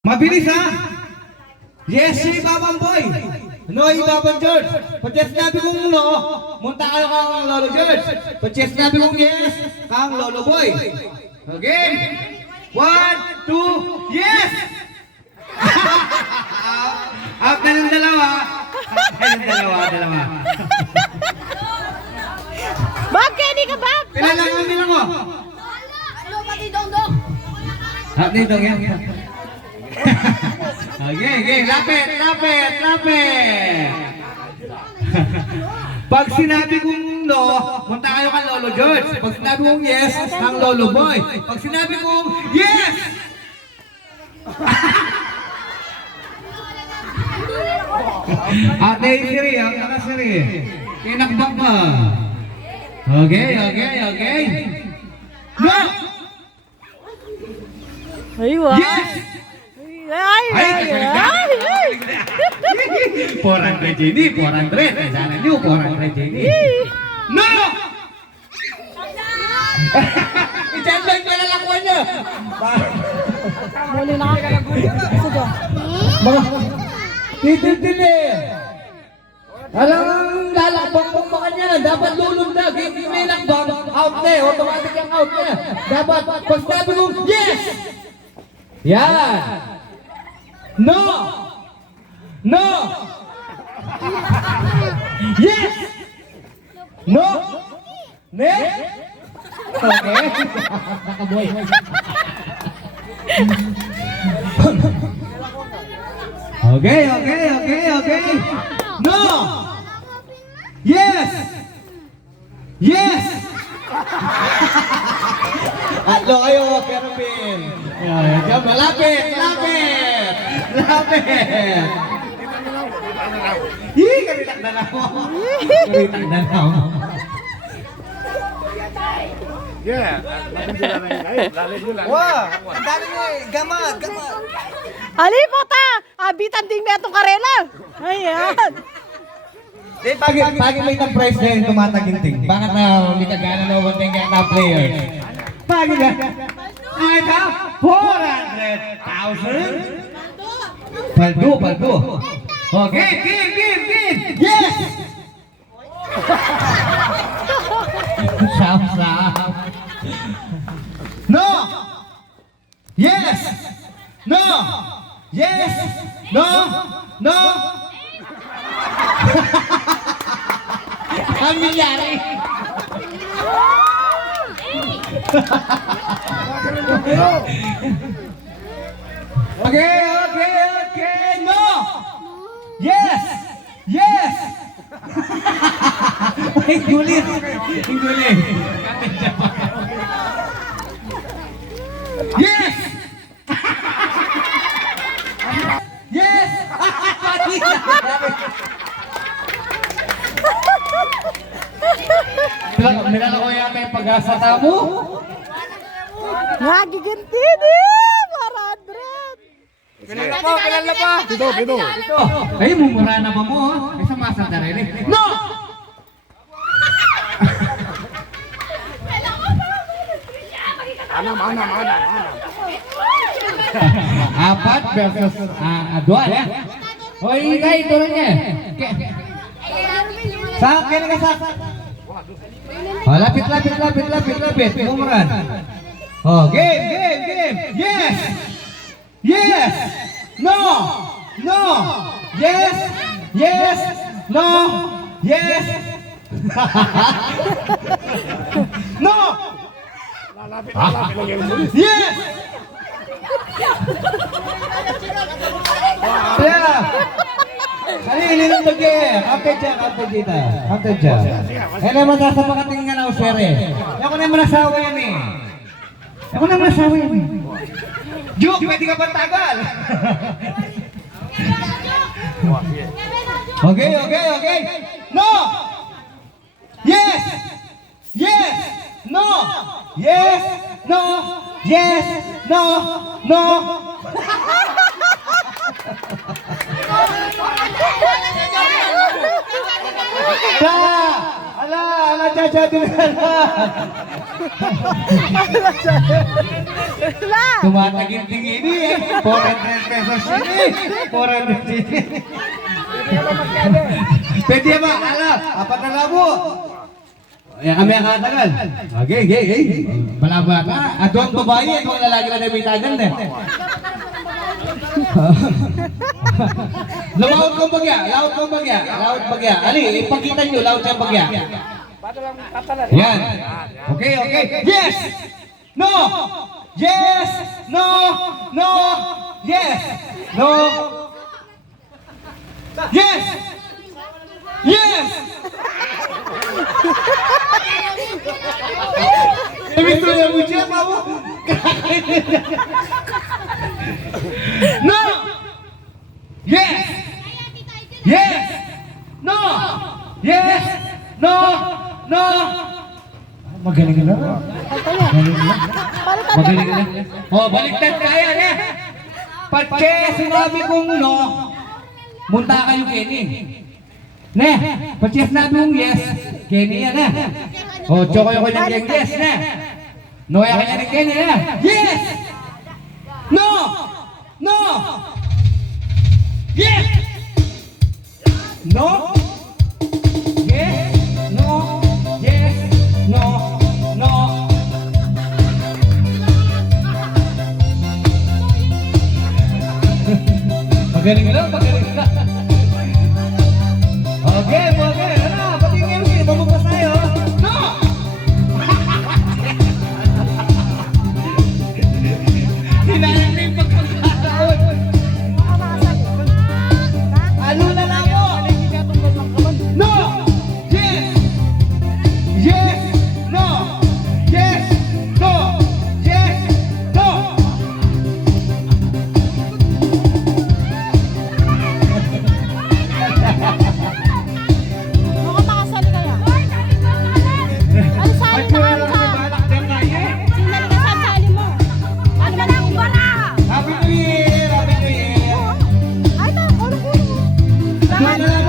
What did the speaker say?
Mabilis ha? Yes, si Babang Boy. No, Babang George. Pag yes nabi kong no, munta kayo kang Lolo George. Pag yes nabi kong yes, kang Lolo Boy. Again. 1, 2, yes! Out na ng dalawa. Out na ng dalawa. Bob, Kenny ka, Bob! Pilang mo. Ano ba di Dongdong? Out na itong yan. Okay, lapit. Pag sinabi kong no, punta kayo kang Lolo George. Pag sinabi kong yes, kang Lolo Boy. Pag sinabi kong yes! Ate Siri, ang nakasiri. Kinakbak pa. Okay. No! Ay, wow! Yes! Ay! 400 Jenny, 400. Sana nyo, 400 Jenny. No! I-chandlan ko na lang ko nyo. Muli na ka. Sige. Mga, titil eh. Alang lalakbang mo kanya na, dapat lulundag. Hindi may lakbang, out na eh. Automatic ang out na. Dapat, pag sabi kong, yes! Yan! No! No! Yes! No! Next! Okay. Nakaboy. Okay. No! Yes! Yes! Atlo kayo, pero pin. Diyan, malapit. Karitak na ako. Yeah, Wah, ang dami mo eh. Gamad. Ali, pota! Abitan din mo itong karela. Ayan. Pagi may ng-price na yung tumataginting. Bakit na hindi ka gana na wanting ka na players? Pagi na. Ay ka, 400,000. Paldo. Okay, game. Yes! Sap. No! Yes! No! Yes! No! Ang nangyari? Okay. No! Yes! Hinggulit. Yes! Yes! Nilala ko yata yung pag-asa tamo. Nagiginti din! 400! kilala pa. Dito. Ay, mumura na ba mo? Ay, sa masa na rin. No! Ana. Apat versus dua ya. Oh iya itu nya. Sak, kena ka sak. Oh, lapit. Umuran. Oh, game. Yes. No. Yes. No. Yes. No. Yes! Yeah! Kali ilinong lagi. Kapit dyan. Eh naman sa makatingin nga na usere. Ako na manasawa yan eh. Juk, pwede ka pang tagal. Okay. No! Yes! No! Yes! No! Ala, caca Wala. Tumatagin-ting ini eh. 400 pesos ini. 400 ini. Pwede ba? Ala, apat na labo. Ayan kami ang katagal. Okay, okay. Malaba ka. At doon babae, at doon lalaki na nabitagan na. Laut kong bagya, laut kong bagya, laut bagya. Ali, ipakita nyo, laut siyang bagya. Yan. Okay, okay. Yes! No! Yes! No! No! Yes! No! Yes! Yes! Gusto niya mo siya, mamo? No! Yes! Yes! No! Yes! No! No! Magaling na. Magaling na. Magaling na. Oh, baliktad kaya na. Pagke sinabi kong no, munta kayo Kenny. Ne, pagke sinabi kong yes, Kenny yan na. Oh, chokoy ko ng yes na. No, ya kanya ni Kenny na. Yes! No! No! Yes! No! Yes! No! Yes! No! No! Magaling na, magaling na. Okay, okay. Ano, patingin mo, mabukas tayo. No! Hinahanap na yung pagkakataon. Ano na lang mo? No! Yes! Yes! No! Yes! No! Yes! No! Mukhang makasali kaya. Ano sali na ano ka? Sino na sasali mo? Ano ba lang ba na? Happy New Year! Happy New Year! Ay, ta, ulo. Ano na